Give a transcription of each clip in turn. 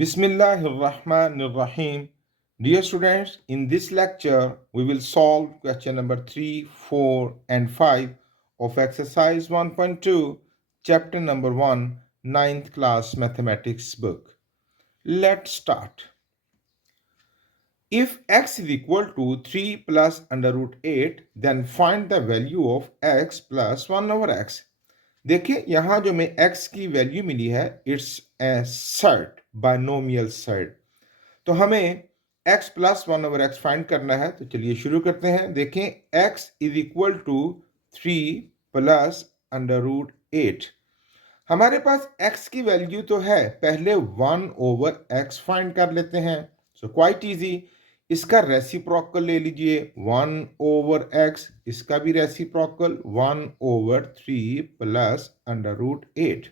Bismillahirrahmanirrahim. Dear students, in this lecture, we will solve question number 3, 4, and 5 of exercise 1.2, chapter number 1, ninth class mathematics book. Let's start. If x is equal to 3 plus under root 8, then find the value of x plus 1 over x. देखिए यहाँ जो हमें x की value मिली है it's a surd binomial surd तो हमें x plus 1 over x find करना है तो चलिए शुरू करते हैं देखें x is equal to 3 plus under root 8 हमारे पास x की वैल्यू तो है पहले 1 ओवर x फाइंड कर लेते हैं सो क्वाइट इजी इसका रेसिप्रोकल ले लीजिए 1 ओवर x इसका भी reciprocal 1 over 3 plus under root 8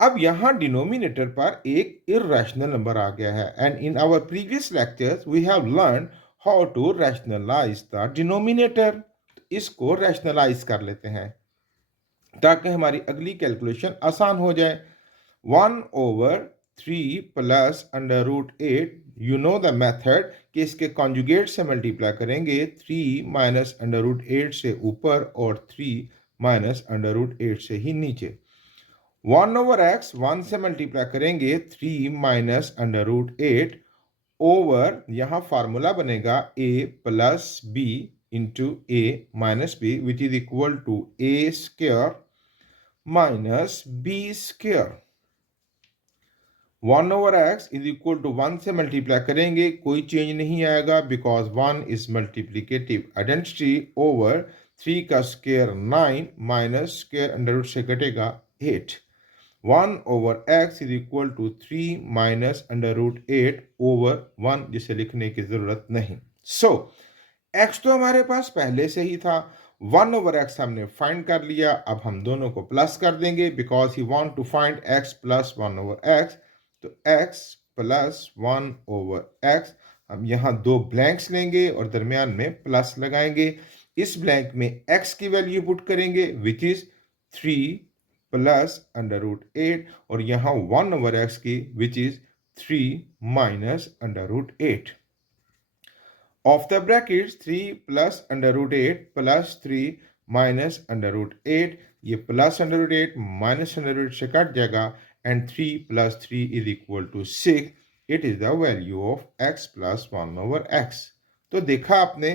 अब यहां डिनोमिनेटर पर एक इरेशनल नंबर आ गया है and in our previous lectures we have learn how to rationalise the denominator इसको रैशनलाइज कर लेते हैं ताकि हमारी अगली कैलकुलेशन आसान हो जाए 1 over 3 plus under root 8 you know the method कि इसके कॉन्जुगेट से मल्टीप्लाई करेंगे 3 माइनस अंडर रूट 8 से ऊपर और 3 माइनस अंडर रूट 8 से ही नीचे 1 ओवर एक्स 1 से मल्टीप्लाई करेंगे 3 माइनस अंडर रूट 8 ओवर यहाँ फार्मूला बनेगा a plus b into a minus b which is equal to a square minus b square 1 over x is equal to 1 से multiply करेंगे कोई change नहीं आएगा because 1 is multiplicative identity over 3 का square 9 minus square under root से कटेगा 8 1 over x is equal to 3 minus under root 8 over 1 जिसे लिखने की जरूरत नहीं सो एक्स तो हमारे पास पहले से ही था 1 ओवर एक्स हमने फाइंड कर लिया अब हम दोनों को प्लस कर देंगे because we want to find x plus 1 over x तो x प्लस 1 ओवर x हम यहाँ दो ब्लैंक्स लेंगे और दरमियान में प्लस लगाएंगे इस ब्लैंक में x की वैल्यू पुट करेंगे which is 3 plus under root 8 और यहाँ 1 ओवर x की which is 3 minus under root 8 of the brackets 3 plus under root 8 plus 3 minus under root 8 ये plus under root 8 minus under root से कट जाएगा and 3 plus 3 is equal to 6 it is the value of x plus 1 over x तो देखा आपने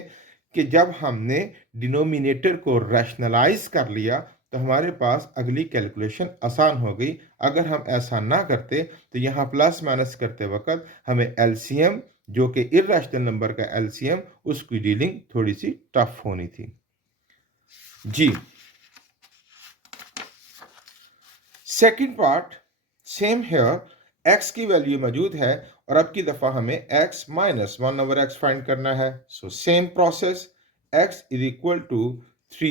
कि जब हमने डिनोमिनेटर को रैशनलाइज कर लिया तो हमारे पास अगली कैलकुलेशन आसान हो गई अगर हम ऐसा ना करते तो यहाँ प्लस माइनस करते वक्त हमें एलसीएम जो कि इरेशनल नंबर का एलसीएम उसकी डीलिंग थोड़ी सी टफ होनी थी जी second part same here x की वैल्यू मौजूद है और अब की दफा हमें x minus 1 over x find करना है so same process x is equal to 3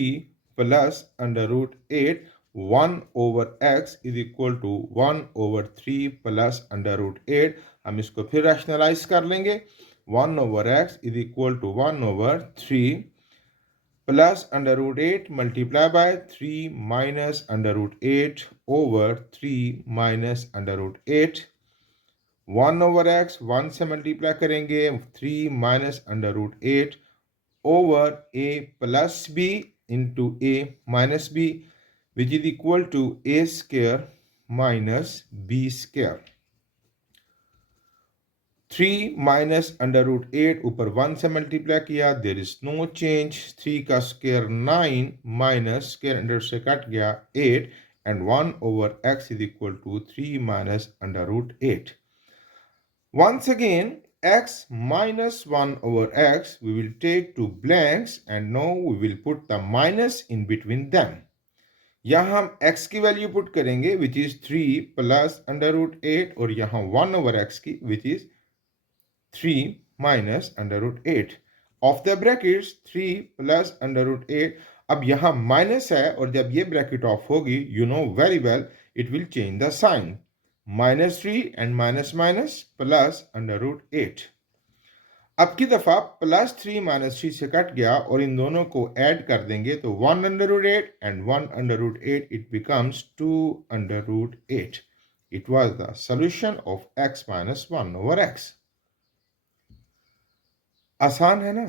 plus under root 8 1 over x is equal to 1 over 3 plus under root 8 हम इसको फिर रैशनलाइज कर लेंगे 1 over x is equal to 1 over 3 plus under root 8 multiply by 3 minus under root 8 over 3 minus under root 8 1 over x 1 से multiply करेंगे 3 minus under root 8 over a plus b into a minus b which is equal to a square minus b square 3 minus under root 8 ऊपर 1 से multiply किया there is no change 3 का square 9 minus square under से कट गया 8 and 1 over x is equal to 3 minus under root 8 once again x minus 1 over x we will take two blanks and now we will put the minus in between them यहाँ हम x की value put करेंगे which is 3 plus under root 8 और यहाँ 1 over x की which is 3 minus under root 8 of the brackets 3 plus under root 8 अब यहाँ minus है और जब ये ब्रैकेट ऑफ होगी you know very well it will change the sign -3 and minus minus plus under root 8 अब की दफा +3 -3 से कट गया और इन दोनों को ऐड कर देंगे तो 1 under root 8 and 1 under root 8 it becomes 2 under root 8 It was the solution of x minus 1 over x. आसान है ना?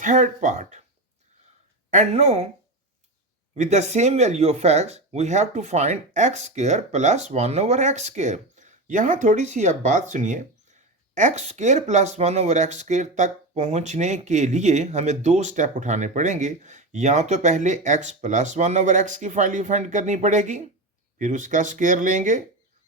Third part. And now, with the same value of x, we have to find x square plus 1 over x square. यहां थोड़ी सी अब बात सुनिए. x square plus 1 over x square तक पहुंचने के लिए हमें दो स्टेप उठाने पड़ेंगे. या तो पहले x प्लस 1 ओवर एक्स की वैल्यू फाइंड करनी पड़ेगी, फिर उसका स्क्वायर लेंगे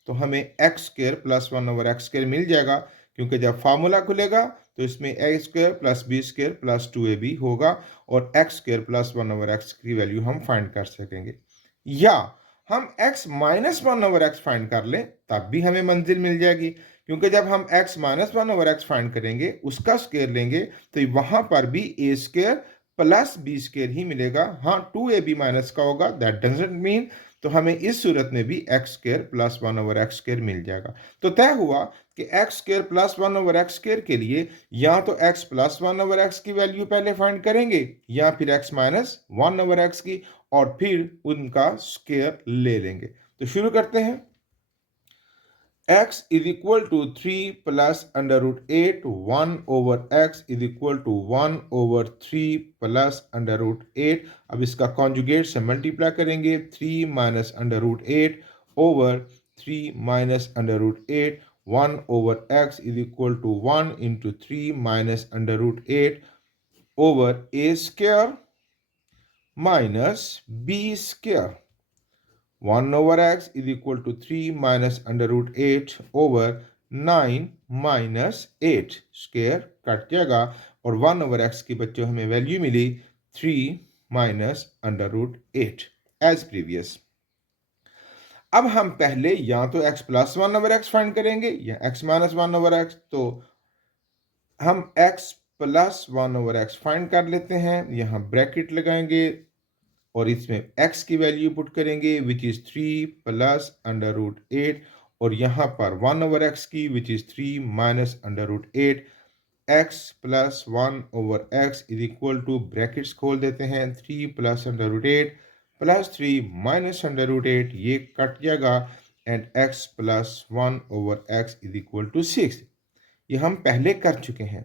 तो हमें x square plus 1 over x square मिल जाएगा, क्योंकि जब फार्मूला खुलेगा तो इसमें a square plus b square plus 2ab होगा और x square plus 1 over x की वैल्यू हम फाइंड कर सकेंगे. या हम x minus 1 over x find कर लें तब भी हमें मंजिल मिल जाएगी, क्योंकि जब हम x minus 1 over x find करेंगे, उसका स्क्वायर लेंगे तो वहां पर भी a square plus b square ही मिलेगा. हाँ, 2ab माइनस का होगा, दैट डजंट मीन. तो हमें इस सूरत में भी x square plus 1 over x square मिल जाएगा. तो तय हुआ कि x square plus 1 over x square के लिए या तो x प्लस 1 ओवर एक्स की वैल्यू पहले फाइंड करेंगे या फिर x माइनस 1 ओवर एक्स की, और फिर उनका स्क्वायर ले लेंगे. तो शुरू करते हैं. x is equal to 3 plus under root 8, 1 over x is equal to 1 over 3 plus under root 8. अब इसका कॉन्जुगेट से मल्टीप्लाई करेंगे. 3 minus under root 8 over 3 minus under root 8. 1 over x is equal to 1 into 3 minus under root 8 over a square minus b square. 1 over x is equal to 3 minus under root 8 over 9 minus 8. Square cut जाएगा और 1 over x की बच्चों हमें value मिली 3 minus under root 8 as previous. अब हम पहले या तो x plus 1 over x find करेंगे या x minus 1 over x. तो हम x plus 1 over x find कर लेते हैं. यहां ब्रैकेट लगाएंगे और इसमें x की वैल्यू पुट करेंगे which is 3 plus under root 8, और यहाँ पर 1 ओवर x की which is 3 minus under root 8. x plus 1 over x is equal to brackets खोल देते हैं 3 plus under root 8 plus 3 minus under root 8, ये कट जाएगा and x plus 1 over x is equal to 6. ये हम पहले कर चुके हैं.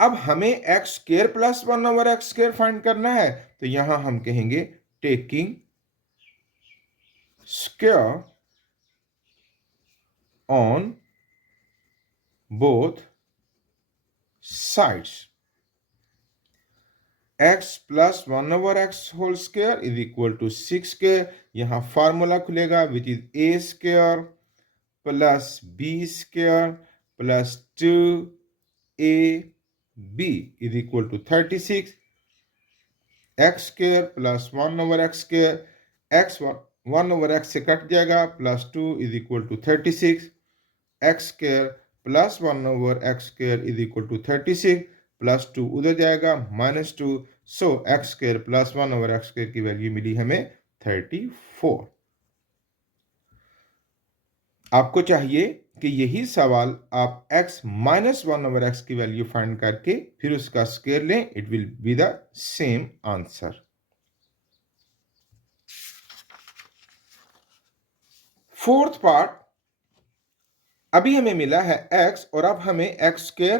अब हमें x square plus 1 over x square find करना है, तो यहां हम कहेंगे taking square on both sides. x plus 1 over x whole square is equal to 6 square. यहां फार्मूला खुलेगा which is a square plus b square plus 2a b is equal to 36. x square plus 1 over x square, x 1 over x से कट जाएगा, plus 2 is equal to 36. x square plus 1 over x square is equal to 36, plus 2 उधर जाएगा minus 2. सो x square plus 1 over x square की value मिली हमें 34. आपको चाहिए कि यही सवाल आप x माइनस 1 ओवर एक्स की वैल्यू फाइंड करके फिर उसका स्क्वायर लें. It will be the same answer. Fourth part. अभी हमें मिला है x और अब हमें x स्क्वायर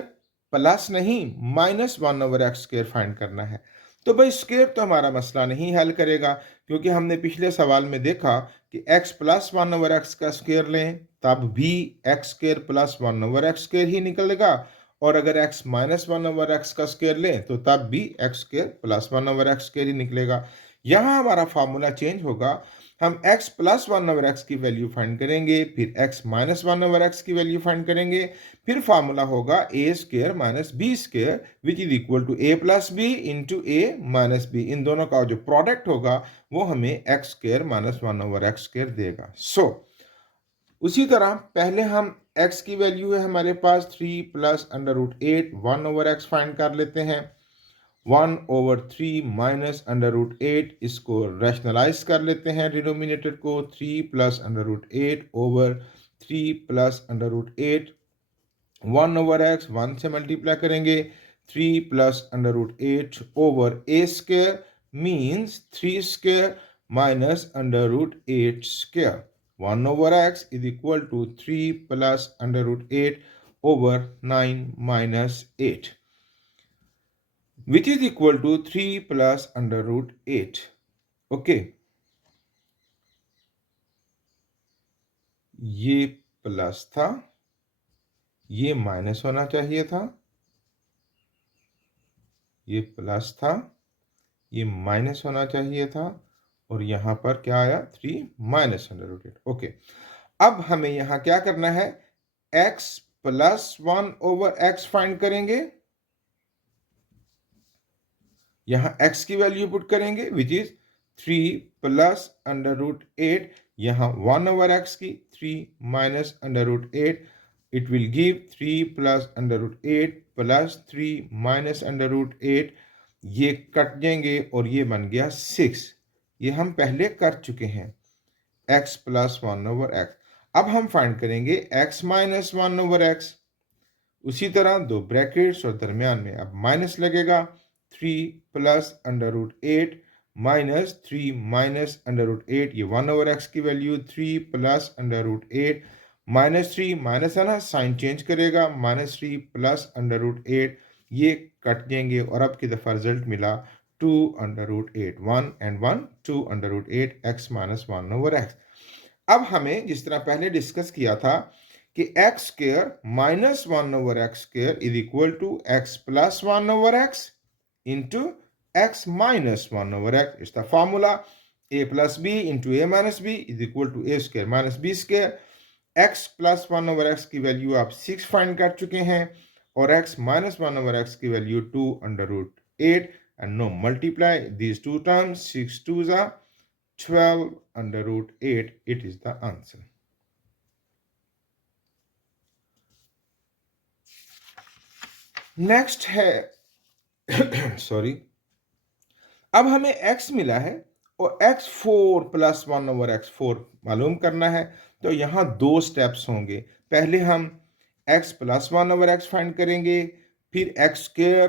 प्लस नहीं minus 1 over x square find करना है. तो भाई स्क्वायर तो हमारा मसला नहीं हल करेगा, क्योंकि हमने पिछले सवाल में देखा कि x प्लस 1 ओवर एक्स का स्क्वायर लें तब भी x square plus 1 over x square ही निकलेगा, और अगर x माइनस 1 ओवर एक्स का स्क्वायर लें तो तब भी x square plus 1 over x square ही निकलेगा. यहाँ हमारा फार्मूला चेंज होगा. हम x प्लस 1 ओवर एक्स की वैल्यू फाइंड करेंगे, फिर x माइनस 1 ओवर एक्स की वैल्यू फाइंड करेंगे, फिर फार्मूला होगा a square minus b square which is equal to a plus b into a minus b. इन दोनों का जो प्रोडक्ट होगा वो हमें x square minus 1 over x square देगा. उसी तरह पहले हम x की वैल्यू है हमारे पास 3 plus under root 8 1 over x find कर लेते हैं. 1 ओवर 3 माइनस अंडर रूट 8, इसको रैशनलाइज कर लेते हैं डिनोमिनेटर को. 3 plus under root 8 over 3 plus under root 8, 1 over x 1 से मल्टीप्लाई करेंगे. 3 plus under root 8 over a square means 3 square minus under root 8 square. 1 over x is equal to 3 plus under root 8 over 9 minus 8, which is equal to 3 plus under root 8. Okay, ये plus था, ये minus होना चाहिए था, ये plus था, ये minus होना चाहिए था, और यहां पर क्या आया 3 माइनस अंडर रूट 8। ओके, अब हमें यहां क्या करना है, x plus 1 over x find करेंगे। यहां x की वैल्यू पुट करेंगे which is 3 plus under root 8, यहां 1 ओवर x की 3 minus under root 8, it will give 3 plus under root 8 plus 3 minus under root 8, ये कट जाएंगे और ये बन गया 6। ये हम पहले कर चुके हैं, x प्लस 1 ओवर x। अब हम फाइंड करेंगे x माइनस 1 ओवर x। उसी तरह दो ब्रैकेट्स और दरमियान में अब माइनस लगेगा, 3 plus under root 8 minus 3 minus under root 8, ये 1 ओवर x की value 3 plus under root 8 minus 3 minus है ना, साइन चेंज करेगा, माइनस 3 प्लस अंडर रूट 8, ये कट जाएंगे और अब की दफ़ा रिजल्ट मिला 2 under root 8, 1 and 1 2 under root 8 x minus 1 over x। अब हमें जिस तरह पहले डिस्कस किया था कि x square minus 1 over x square is equal to x plus 1 over x into x minus 1 over x. इस the formula a plus b into a minus b is equal to a square minus b square. X plus 1 over x की value आप 6 find कर चुके हैं और x minus 1 over x की value 2 under root 8, and no multiply these two terms, 6 2s are 12 under root 8, it is the answer. Next है sorry, अब हमें x मिला है और x4 प्लस 1 ओवर x4 मालूम करना है, तो यहां दो स्टेप्स होंगे। पहले हम x plus 1 over x find करेंगे, फिर x square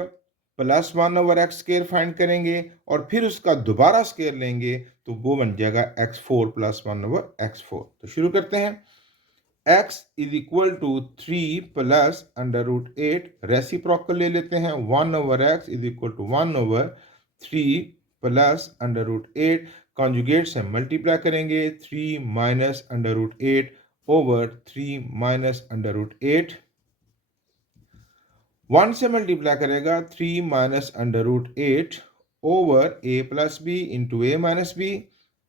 plus 1 over x square find करेंगे और फिर उसका दोबारा स्क्वायर लेंगे, तो वो बन जाएगा x4 प्लस 1 ओवर x4। तो शुरू करते हैं। x is equal to 3 plus under root 8, reciprocal ले लेते हैं, 1 over x is equal to 1 over 3 plus under root 8, conjugate से मल्टीप्लाई करेंगे, 3 minus under root 8 over 3 minus under root 8, 1 से मल्टीप्लाई करेगा 3 minus under root 8 over a plus b into a minus b,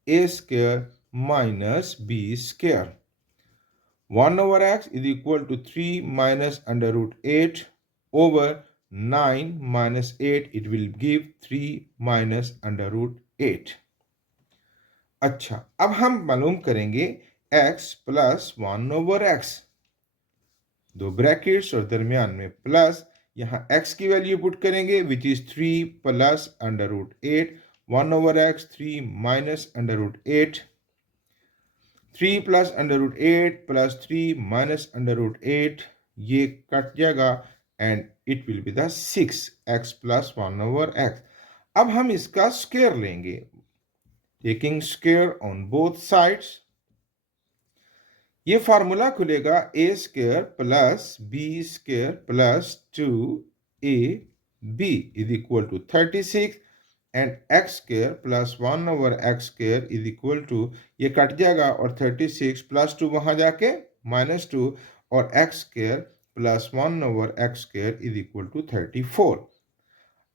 a square minus b square. 1 over x is equal to 3 minus under root 8 over 9 minus 8, it will give 3 minus under root 8। अच्छा, अब हम मालूम करेंगे x plus 1 over x, दो brackets और दरमियान में plus, यहाँ x की वैल्यू पुट करेंगे which is 3 plus under root 8, 1 over x 3 minus under root 8, 3 plus under root 8 plus 3 minus under root 8, ये कट जाएगा and it will be the 6x plus 1 over x। अब हम इसका square लेंगे, taking square on both sides, ये formula खुलेगा a square plus b square plus 2ab is equal to 36 and x square plus 1 over x square is equal to, ये cut जाएगा और 36 plus 2 वहां जाके -2 और x square plus 1 over x square is equal to 34।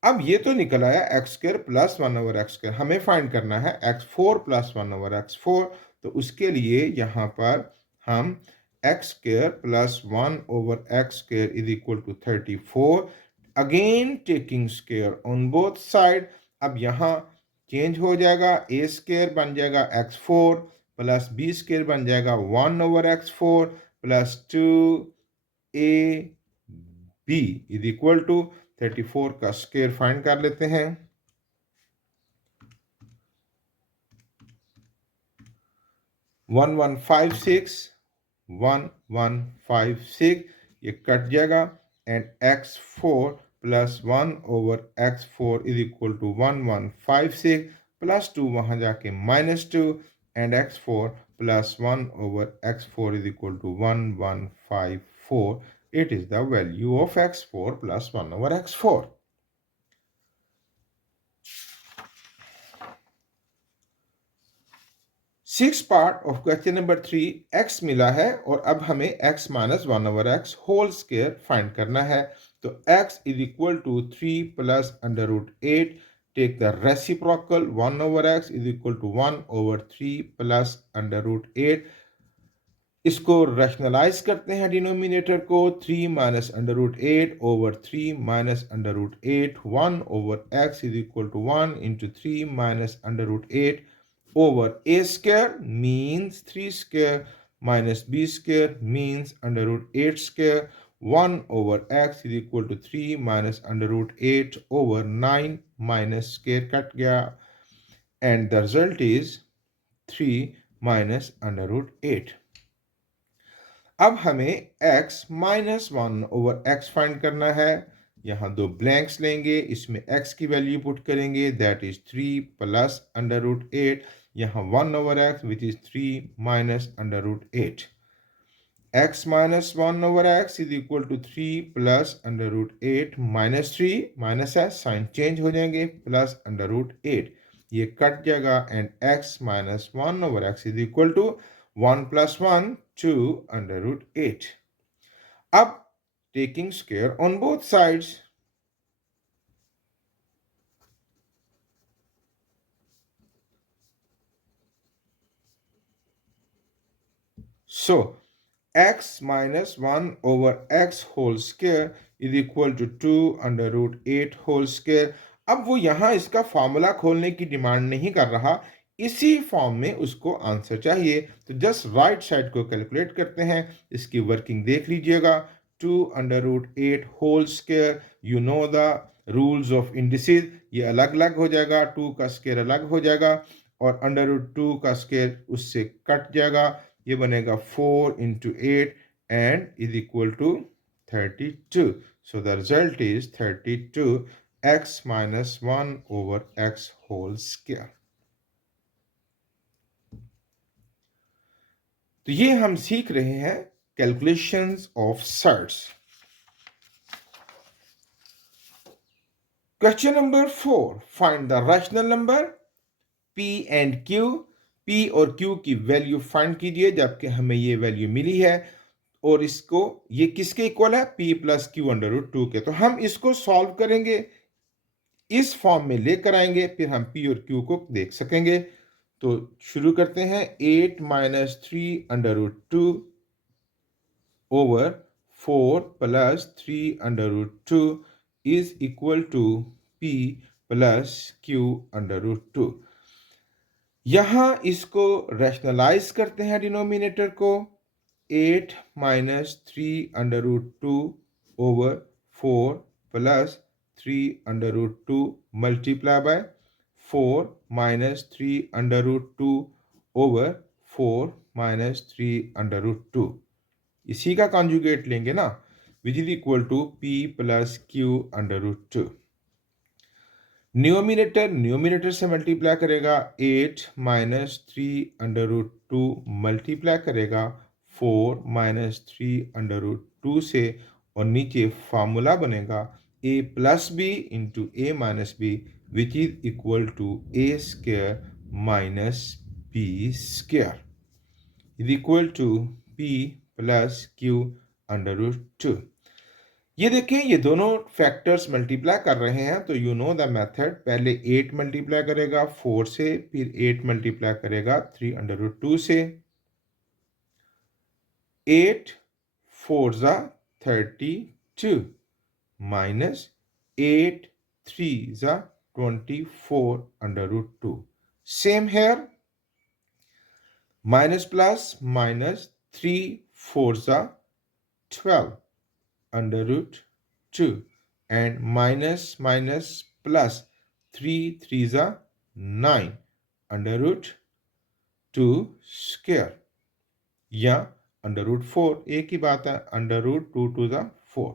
अब ये तो निकल आया x square plus 1 over x square, हमें फाइंड करना है x4 प्लस 1 ओवर x4, तो उसके लिए यहां पर हम x square plus 1 over x square is equal to 34, again taking square on both side. अब यहां चेंज हो जाएगा, a स्क्वायर बन जाएगा x4 प्लस b स्क्वायर बन जाएगा 1 over x4 plus 2ab is equal to 34 का स्क्वायर फाइंड कर लेते हैं। 1156 1156, ये कट जाएगा एंड x4 प्लस 1 over x4 is equal to 1156 +2 वहां जाके -2 and x4 +1 over x4 is equal to 1154. It is the value of x4 plus 1 over x4. Six part of question number 3 x मिला है और अब हमें x minus 1 over x whole square find करना है। तो x is equal to 3 plus under root 8, take the reciprocal 1 over x is equal to 1 over 3 plus under root 8। इसको rationalise करते हैं डिनोमिनेटर को, 3 minus under root 8 over 3 minus under root 8, 1 over x is equal to 1 into 3 minus under root 8 over a square means 3 square minus b square means under root 8 square, 1 over x is equal to 3 minus under root 8 over 9 minus square cut gaya, and the result is 3 minus under root 8. अब हमें x minus 1 over x find करना है। यहाँ दो blanks लेंगे, इसमें x की value put करेंगे, that is 3 plus under root 8, यहाँ 1 over x which is 3 minus under root 8। x minus 1 over x is equal to 3 plus under root 8 minus 3 minus है, साइन चेंज हो जाएंगे, प्लस अंडर रूट 8, ये cut जाएगा and x minus 1 over x is equal to 1 plus 1 2 under root 8. Up taking square on both sides. So x minus 1 over x whole square is equal to 2 under root 8 whole square. अब वो यहाँ इसका formula खोलने की demand नहीं कर रहा, इसी फॉर्म में उसको आंसर चाहिए। तो जस्ट राइट साइड को कैलकुलेट करते हैं, इसकी वर्किंग देख लीजिएगा। 2 under root 8 whole square, you know the rules of indices, ये अलग अलग हो जाएगा, 2 का स्क्वायर अलग हो जाएगा और अंडर रूट 2 का स्क्वायर उससे कट जाएगा, ये बनेगा 4 into 8 and is equal to 32। So the result is 32 x minus 1 over x whole square. तो ये हम सीख रहे हैं calculations of surds. Question number 4, find the rational number p and q। p और q की वैल्यू फाइंड कीजिए, जबकि हमें ये वैल्यू मिली है और इसको ये किसके इक्वल है, p plus q under root 2 के। तो हम इसको सॉल्व करेंगे, इस फॉर्म में लेकर आएंगे, फिर हम p और q को देख सकेंगे। तो शुरू करते हैं, 8 minus 3 under root 2 over 4 plus 3 under root 2 is equal to p plus q under root 2। यहां इसको रैशनलाइज करते हैं डिनोमिनेटर को, 8 minus 3 under root 2 over 4 plus 3 under root 2 multiply by 4 minus 3 under root 2 over 4 minus 3 under root 2, इसी का conjugate लेंगे ना, which is equal to p plus q under root 2। Numerator से मल्टीप्लाई करेगा, 8 माइनस 3 अंडर रूट 2 मल्टीप्लाई करेगा 4 minus 3 under root 2 से, और नीचे फार्मूला बनेगा a plus b into a minus b which is equal to a square minus b square is equal to p plus q under root 2। ये देखें, ये दोनों factors multiply कर रहे हैं, तो यू नो द मेथड, पहले 8 मल्टीप्लाई करेगा 4 से, फिर 8 मल्टीप्लाई करेगा 3 अंडर रूट 2 से। 8 4 जा 32 माइनस 8 3 जा 24 under root 2। Same here, minus plus minus 3 4 जा 12 under root 2 and minus minus plus 3 3s are 9 under root 2 square या under root 4, एक ही बात है, under root 2 to the 4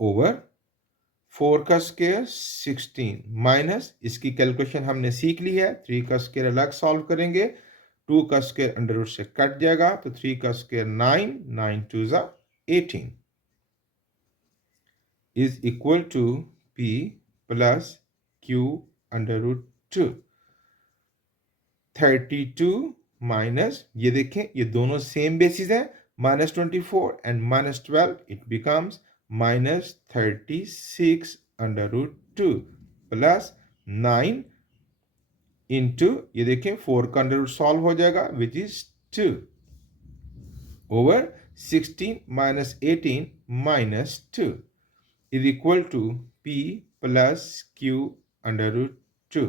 over 4 का स्क्वायर 16 माइनस इसकी कैलकुलेशन हमने सीख ली है। 3 का स्क्वायर अलग सॉल्व करेंगे, 2 का स्क्वायर अंडर रूट से कट जाएगा तो 3 का स्क्वायर 9, 9 2 ज़ा 18 is equal to p plus q under root 2। 32 minus, ये देखें ये दोनों सेम बेसिस है, -24 and -12 it becomes -36 under root 2 plus 9 into, ये देखें 4 का अंडर रूट सॉल्व हो जाएगा which is 2 over 16 minus 18 minus 2 is equal to p plus q under root 2।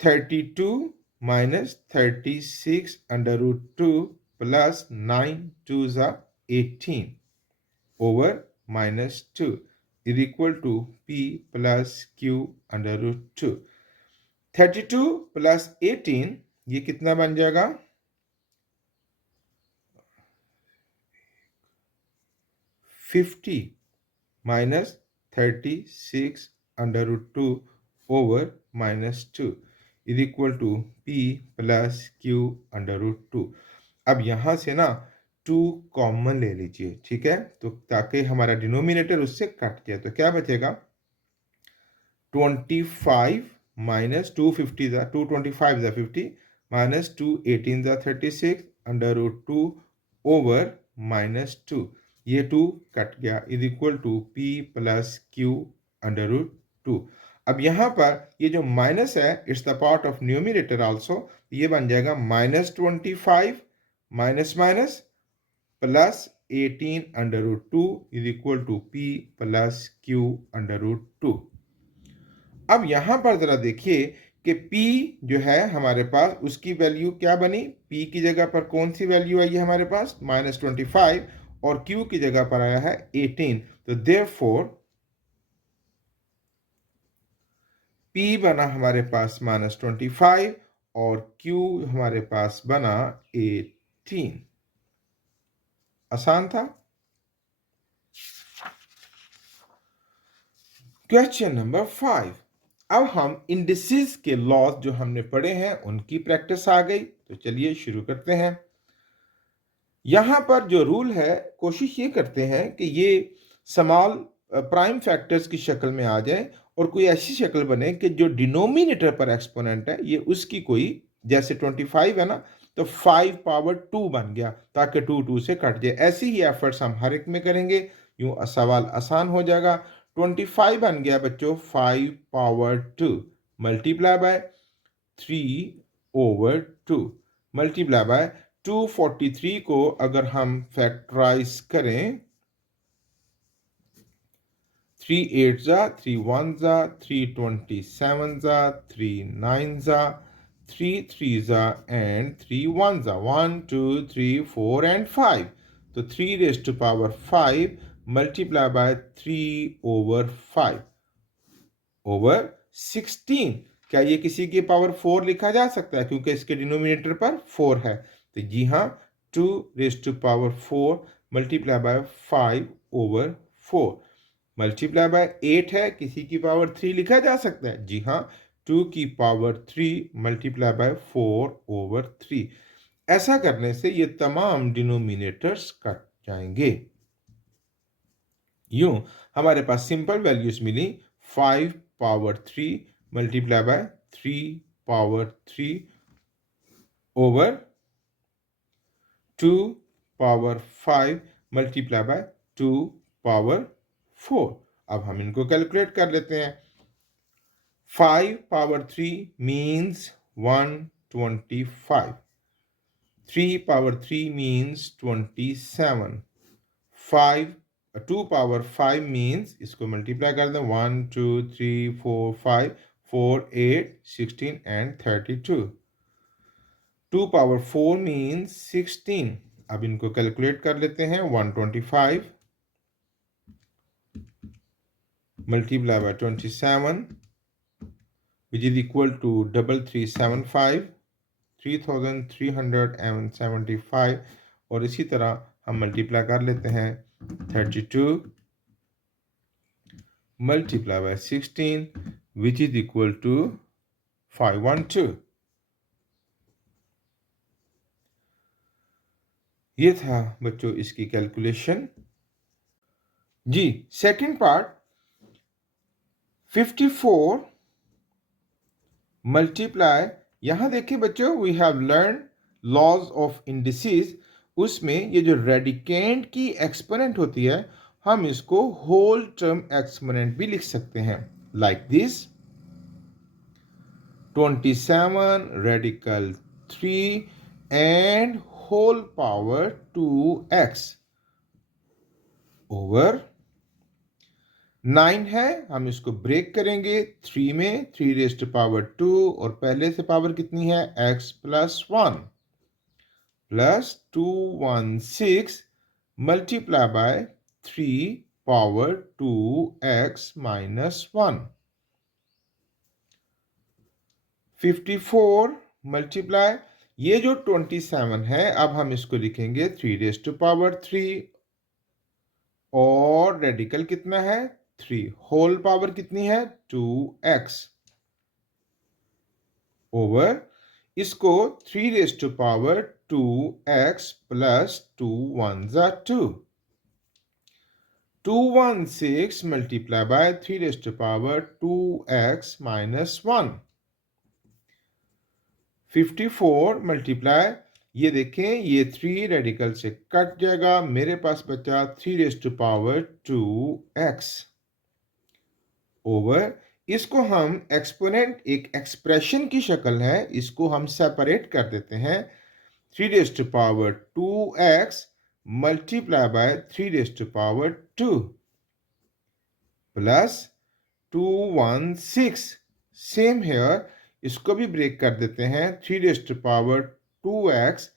32 minus 36 under root 2 plus 9 2s are 18 over minus 2 is equal to p plus q under root 2। 32 plus 18 ये कितना बन जाएगा? 50 minus 36 under root 2 over minus 2 is equal to p plus q under root 2। अब यहाँ से ना 2 common ले लीजिए, ठीक है, तो ताकि हमारा डिनोमिनेटर उससे कट जाए। तो क्या बचेगा? 25 माइनस 250 ज़ा 225 ज़ा 50 माइनस 2 18 ज़ा 36 अंडर रूट 2 ओवर माइनस 2, ये 2 कट गया is equal to p plus q under root 2। अब यहाँ पर ये जो माइनस है it's the part of numerator also, ये बन जाएगा -25 minus minus plus 18 under root 2 is equal to p plus q under root 2। अब यहाँ पर जरा देखिए कि p जो है हमारे पास उसकी वैल्यू क्या बनी? p की जगह पर कौन सी वैल्यू आई है हमारे पास? -25 और q की जगह पर आया है 18। तो देयरफॉर P बना हमारे पास -25 और Q हमारे पास बना 18। आसान था। Question number 5। अब हम इंडिसेस के लॉज जो हमने पढ़े हैं उनकी प्रैक्टिस आ गई, तो चलिए शुरू करते हैं। यहां पर जो रूल है, कोशिश ये करते हैं कि ये स्मॉल प्राइम फैक्टर्स की शक्ल में आ जाए और कोई ऐसी शक्ल बने कि जो डिनोमिनेटर पर एक्सपोनेंट है ये उसकी कोई, जैसे 25 है ना, तो 5 पावर 2 बन गया ताकि 2 2 से कट जाए। ऐसी ही एफर्ट्स हम हर एक में करेंगे, यूं सवाल आसान हो जाएगा। 25 बन गया बच्चों 5 power 2 multiply by 3 over 2 multiply bye 243 को अगर हम फैक्टराइज करें, 3 8 जा 3 1 जा 3 27 जा 3 9 जा 3 3 जा एंड 3 1 जा 1 2 3 4 एंड 5। तो 3 raise to power 5 multiply by 3 over 5 over 16। क्या ये किसी की पावर 4 लिखा जा सकता है? क्योंकि इसके डिनोमिनेटर पर 4 है। तो जी हाँ, 2 raise to power 4 multiply by 5 over 4 multiply by 8 है, किसी की पावर 3 लिखा जा सकता है? जी हाँ, 2 की पावर 3 मल्टीप्लाई बाय 4 ओवर 3। ऐसा करने से ये तमाम डिनोमिनेटर्स कट जाएंगे। यूं हमारे पास सिंपल वैल्यूज मिली 5 power 3 multiply by 3 power 3 over 2 power 5 multiply by 2 power 4। अब हम इनको कैलकुलेट कर लेते हैं। 5 power 3 means 125, 3 power 3 means 27, 2 power 5 means, इसको मल्टीप्लाई कर दें, 1 2 3 4 5 4 8 16 एंड 32। 2 power 4 means 16। अब इनको कैलकुलेट कर लेते हैं। 125 multiplied by 27 which is equal to 3375 3375 और इसी तरह हम मल्टीप्लाई कर लेते हैं 32 multiply by 16 which is equal to 512. ये था बच्चों इसकी कैलकुलेशन। जी सेकंड पार्ट 54 मल्टीप्लाई, यहां देखिए बच्चों we have learn laws of indices. उसमें ये जो रेडिकेंड की एक्सपोनेंट होती है हम इसको होल टर्म एक्सपोनेंट भी लिख सकते हैं like this 27 radical 3 and whole power 2x over 9 है, हम इसको ब्रेक करेंगे 3 में, 3 रेज़ टू पावर 2 और पहले से पावर कितनी है x plus 1 plus 216 multiply by 3 power 2x minus 1 54 multiply, ये जो 27 है अब हम इसको लिखेंगे 3 रेज़ टू पावर 3 और रेडिकल कितना है 3, होल पावर कितनी है 2x ओवर इसको 3 raise to power 2x plus 2 1 जा 2 216 multiply by 3 raise to power 2x minus 1 54 multiply, ये देखें ये 3 रेडिकल से कट जाएगा, मेरे पास बचा 3 raise to power 2x over इसको हम एक्सपोनेंट एक एक्सप्रेशन की शक्ल है, इसको हम सेपरेट कर देते हैं 3 raise to power 2x multiply by 3 raise to power 2 plus 216 same here, इसको भी ब्रेक कर देते हैं 3 raise to power 2x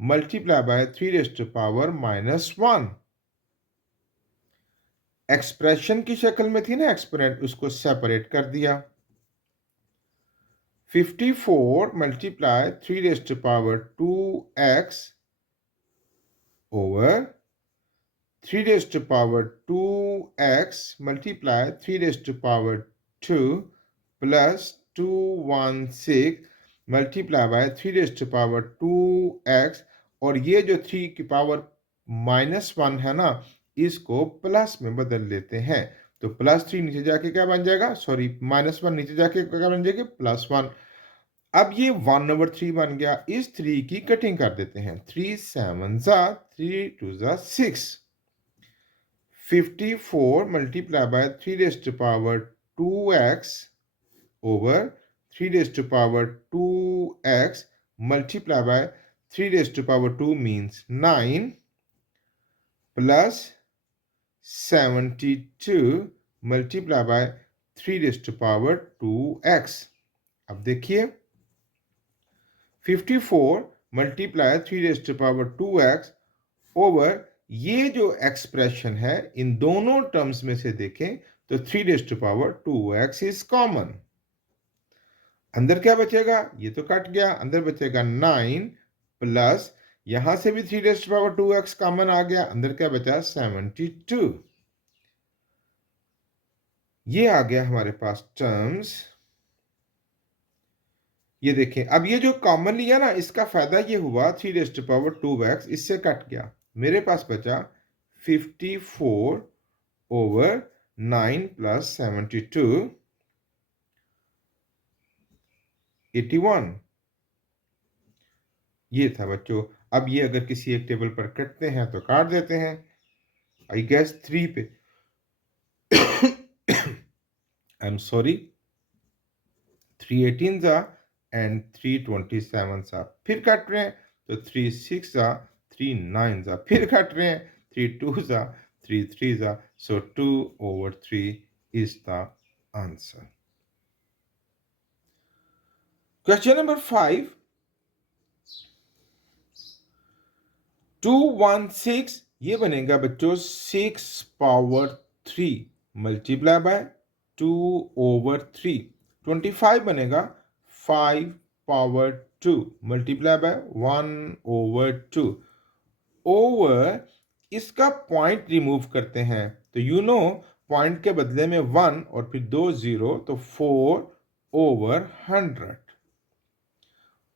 multiply by 3 raise to power minus 1 expression की शक्ल में थी ना एक्सपोनेंट, उसको सेपरेट कर दिया 54 multiply 3 raise to power 2x over 3 raise to power 2x multiply 3 raise to power 2 plus 216 multiply by 3 raise to power 2x और ये जो 3 की पावर माइनस 1 है ना इसको प्लस में बदल लेते हैं, तो प्लस 3 नीचे जाके क्या बन जाएगा, सॉरी माइनस 1 नीचे जाके क्या बन जाएगा प्लस 1। अब ये 1/3 बन गया, इस 3 की कटिंग कर देते हैं 3 7 जा 3 2 जा 6 54 multiply by 3 raise to power 2x over 3 raise to power 2x multiply by 3 raise to power 2 means 9 plus 72 multiply by 3 raise to power 2x। अब देखिए 54 multiply 3 raise to power 2x over ये जो expression है इन दोनों terms में से देखें तो 3 raise to power 2x is common, अंदर क्या बचेगा, ये तो कट गया, अंदर बचेगा 9 प्लस यहां से भी 3 raise to power 2x common आ गया, अंदर क्या बचा 72, ये आ गया हमारे पास टर्म्स। ये देखें अब ये जो कॉमन लिया ना इसका फायदा ये हुआ 3 रेज़ टू पावर 2x इससे कट गया, मेरे पास बचा 54 ओवर 9 प्लस 72 81, ये था बच्चों। अब ये अगर किसी एक टेबल पर कटते हैं तो काट देते हैं, आई गेस 3 पे आई एम सॉरी 3 18 जा एंड 3 27 जा, फिर काट रहे हैं तो 3 6 जा 3 9 जा, फिर काट रहे हैं 3 2 जा 3 3 जा, सो 2/3 is the answer. Question number 5 216 ये बनेगा बच्चों 6 पावर 3 मल्टीप्लाई बाय 2/3, 25 बनेगा 5 पावर 2 मल्टीप्लाई बाय 1/2 ओवर इसका पॉइंट रिमूव करते हैं तो यू नो पॉइंट के बदले में 1 और फिर 2 0 तो 4/100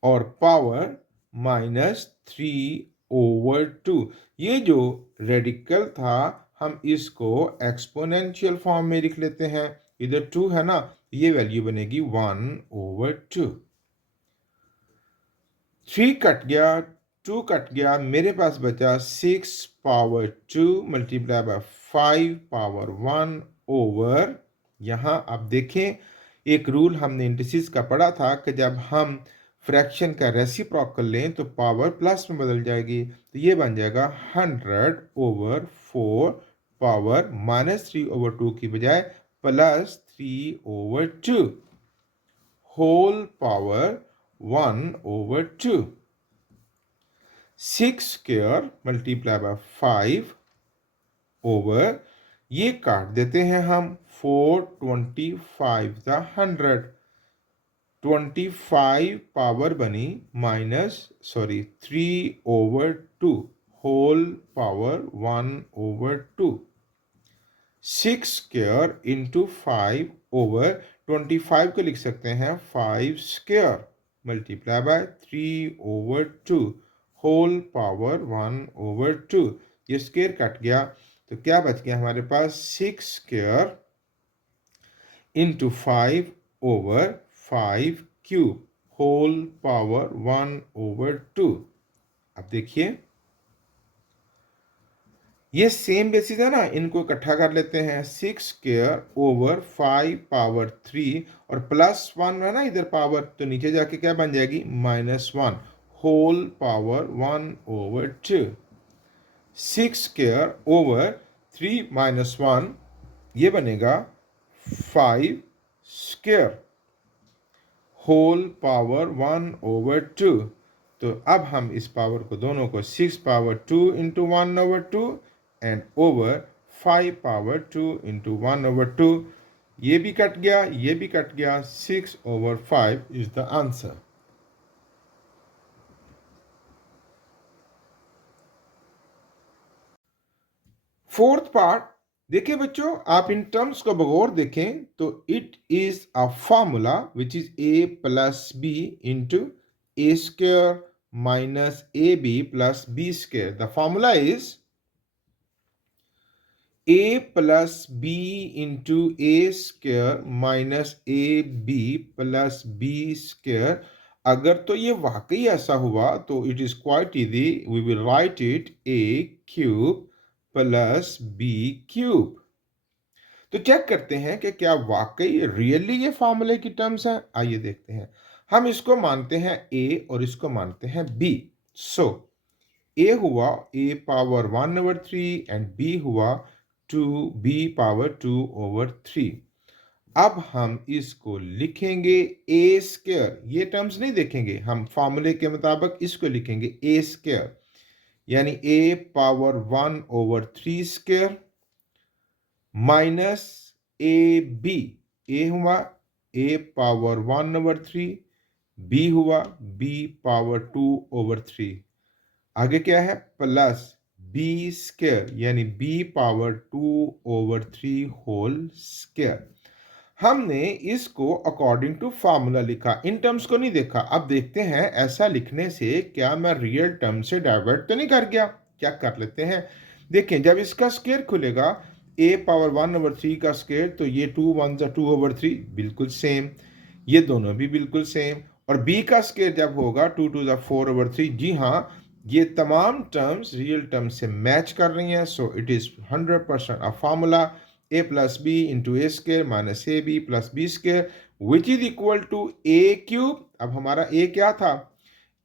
और पावर -3/2। ये जो रेडिकल था हम इसको एक्सपोनेंशियल फॉर्म में लिख लेते हैं। इधर 2 है ना, ये वैल्यू बनेगी 1/2। 3 कट गया, 2 कट गया, मेरे पास बचा 6/2 मल्टीप्लाई बाय 5/1 ओवर। यहाँ आप देखें, एक रूल हमने इंटीजर्स का पढ़ा था कि जब हम फ्रैक्शन का रेसिप्रोकल लें तो पावर प्लस में बदल जाएगी, तो ये बन जाएगा 100/4 पावर -3/2 की बजाय +3/2 whole power 1/2। 6 square multiply by 5 over, ये काट देते हैं हम, 4/25 100, 25 पावर बनी -3/2 whole power 1/2। 6 square into 5 over 25 को लिख सकते हैं 5 square multiply by 3/2 whole power 1/2। ये स्क्वायर कट गया तो क्या बच गया हमारे पास, 6 square into 5 over 5 cube whole power 1/2। अब देखिए ये सेम बेसिस है ना, इनको इकट्ठा कर लेते हैं। 6 स्क्वायर ओवर 5 पावर 3 और +1 है ना इधर पावर, तो नीचे जाके क्या बन जाएगी, -1 होल पावर 1/2। 6 स्क्वायर ओवर 3 - 1 ये बनेगा 5 स्क्वायर होल पावर 1/2। तो अब हम इस पावर को दोनों को 6/2 इंटू 1/2 एंड ओवर 5/2 इंटू 1/2, ये भी कट गया, ये भी कट गया, 6/5 is the answer. Fourth part देखिए बच्चों, आप इन टर्म्स को बगौर देखें तो it is a formula which is a+b into a square minus ab plus b square. The formula is a+b into a square minus ab plus b square. अगर तो ये वाकई ऐसा हुआ तो it is quite easy, we will write it a³ plus b³। तो check करते हैं कि क्या वाकई रियली ये फॉर्मूले की टर्म्स हैं। आइए देखते हैं। हम इसको मानते हैं a और इसको मानते हैं b। सो a हुआ a⁻1/3 एंड b हुआ 2b⁻2/3। अब हम इसको लिखेंगे a स्क्वायर, ये टर्म्स नहीं देखेंगे, हम फॉर्मूले के मुताबिक इसको लिखेंगे a स्क्वायर, यानी a⁻1/3 square minus ab, a हुआ a⁻1/3, b हुआ b⁻2/3, आगे क्या है प्लस b स्क्वायर यानी b⁻2/3 होल स्क्वायर। हमने इसको अकॉर्डिंग टू फार्मूला लिखा, इन टर्म्स को नहीं देखा। अब देखते हैं ऐसा लिखने से क्या मैं रियल टर्म से डाइवर्ट तो नहीं कर गया। क्या कर लेते हैं, देखें जब इसका स्क्वायर खुलेगा a⁻1/3 का स्क्वायर तो ये 2 1 2/3 बिल्कुल सेम, ये दोनों भी बिल्कुल सेम। और b का स्क्वायर जब होगा 2 2 4/3, जी हाँ ये तमाम टर्म्स रियल टर्म से मैच कर रही हैं। So it is 100% a formula a+b into a square minus ab plus b square which is equal to a³। अब हमारा a क्या था,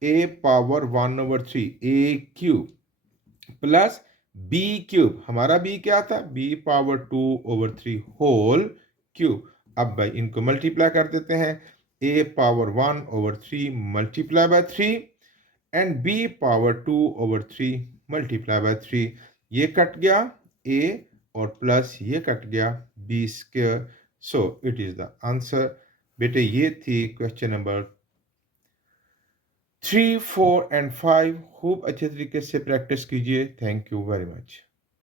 a⁻1/3 a³ प्लस b³ हमारा b क्या था, b⁻2/3 होल क्यूब। अब भाई इनको मल्टीप्लाई कर देते हैं, a⁻1/3 multiply by 3 and b⁻2/3 multiply by 3। ये कट गया a और प्लस ये कट गया b square. So it is the answer. बेटे ये थी क्वेश्चन नंबर 3 4 एंड 5। खूब अच्छे तरीके से प्रैक्टिस कीजिए। Thank you very much.